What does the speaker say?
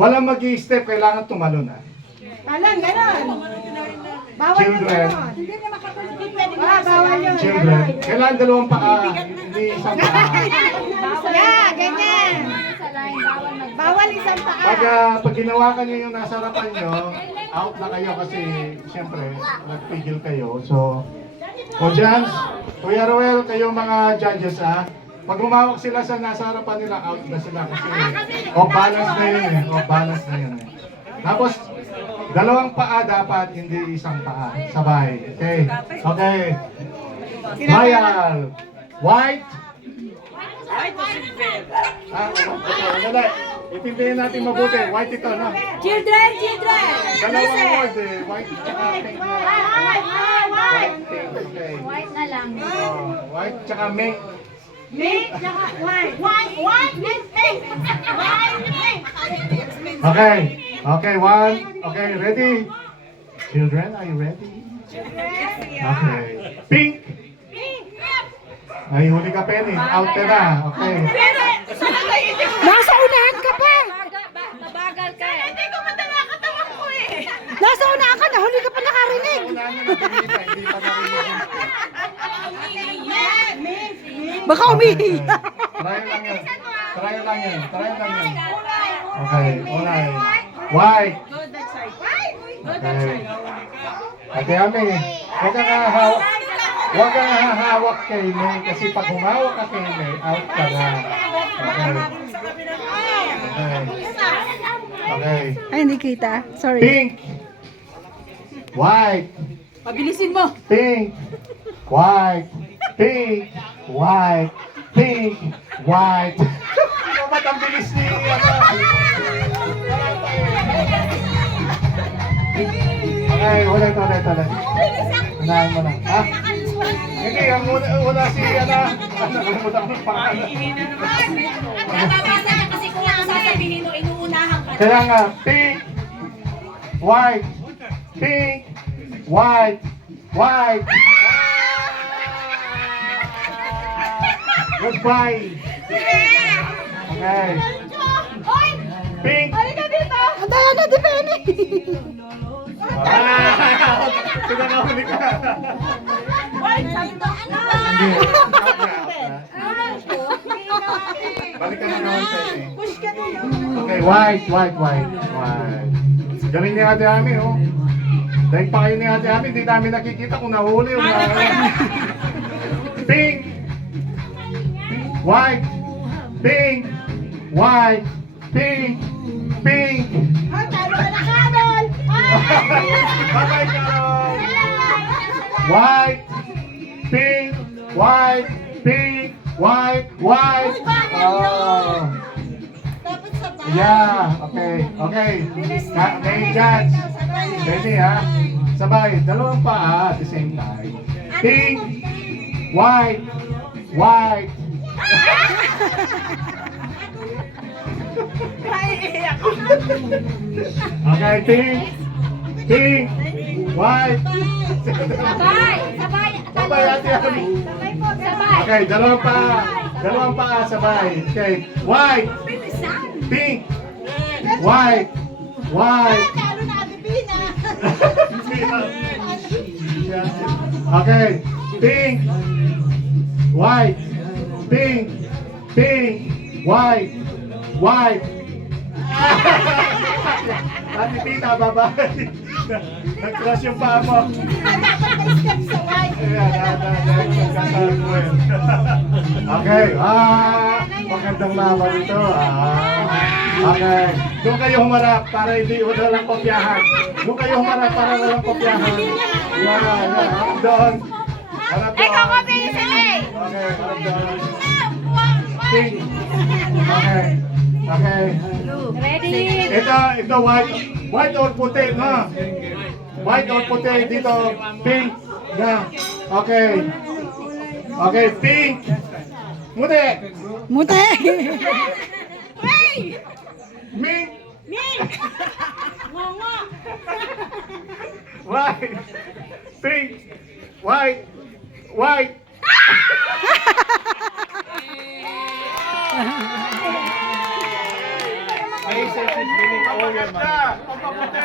Walang mag-i-step, kailangan tumalon ha. Talon, gano'n. Bawal yung Children. gano'n. Bawal yun. Children, kailangan dalawang paa, hindi isang paa. Yeah, ganyan. Bawal isang paa. Pag ginawakan nyo yung nasa harapan nyo, out na kayo kasi siyempre, nagpigil kayo. So, audience, Kuya Roel, kayo mga judges ha. Pag humawak sila sa nasa harapan nila, out na sila kasi off balance na yun eh. Off balance na yun eh. Tapos, dalawang paa dapat, hindi isang paa. Sabay. Okay. Okay. Trial. White. Dali. Itindihin natin mabuti. White ito, no? Children. Dalawang word eh. White tsaka pink na. White, pink. Okay. White na lang. White tsaka mink. Pink, tsaka white. White, pink. Okay. Okay, one. Okay, ready? Children, are you ready? Okay. Pink. Ay, huli ka, Penny. Out ka na. Okay. Nasa unahan ka pa. Mabagal ka eh. Hindi ko madala katawan ko eh. Nasa unahan ka na, huli ka pa nakarinig. Wala na, hindi pa narinig. Baka umihi. Try lang yan. Try lang yan. Try lang yan. Okay, ulay. White. Okay. Ate Ami, huwag kang hahawak. Huwag kang hahawak kay May kasi pag humawak ka kay May, out ka na. Okay. Okay. Okay. Ay, hindi kita. Sorry. Pink. White. Pabilisin mo. Pink. White. Pink. White. Pink. White. Ikaw ba't ang bilis ni Okay, ulit. Unahin mo na. Ha? Hindi, ang una si nakalimutan ko ng pangalan. Nababasa ka kasi kung ano sasabihin mo, inuunahan ka. Kaya nga, pink, white, pink, white, white. Goodbye. Okay. Pink. Halika dito. Andayan na, di Penny. Pinakahuli ka. Hindi. Balik ka na naman sa Push ka dito. Okay, white. Galing ni Ate Ami, oh. Dahil pa kayo ni Ate Ami, hindi namin nakikita kung nahuli o Pink. White. Pink. White. Pink. Pink. Ay, talo ka na, Carol. Bye-bye, Carol. White. Pink. White. Pink. White. Oh. Yeah, okay. Main judge. Ready ha? Sabay, dalawang paa at the same time. Pink, white. Okay, pink, white. Sabay, Ate Ami. Okay, dalawang paa sabay. Okay, white. Pink. White. Talo na, Bibina. Okay. Pink. White. Pink. White. Ate Pina, babay. Nag-crush yung paa mo. Dapat may step sa white. Okay. Magandang mama dito. Okay. Doon kayo humarap para hindi walang kopyahan. Doon kayo humarap para walang kopyahan. Yan. Doon. Harap doon. Ikaw mabilis sila eh. Okay, harap doon. Pink. Okay. Ready? Ito white or puti, no? White or puti dito, pink na. Okay. Okay, pink. Muti. Mink. White. Pink. White. May safety Papaganda, pampaputi.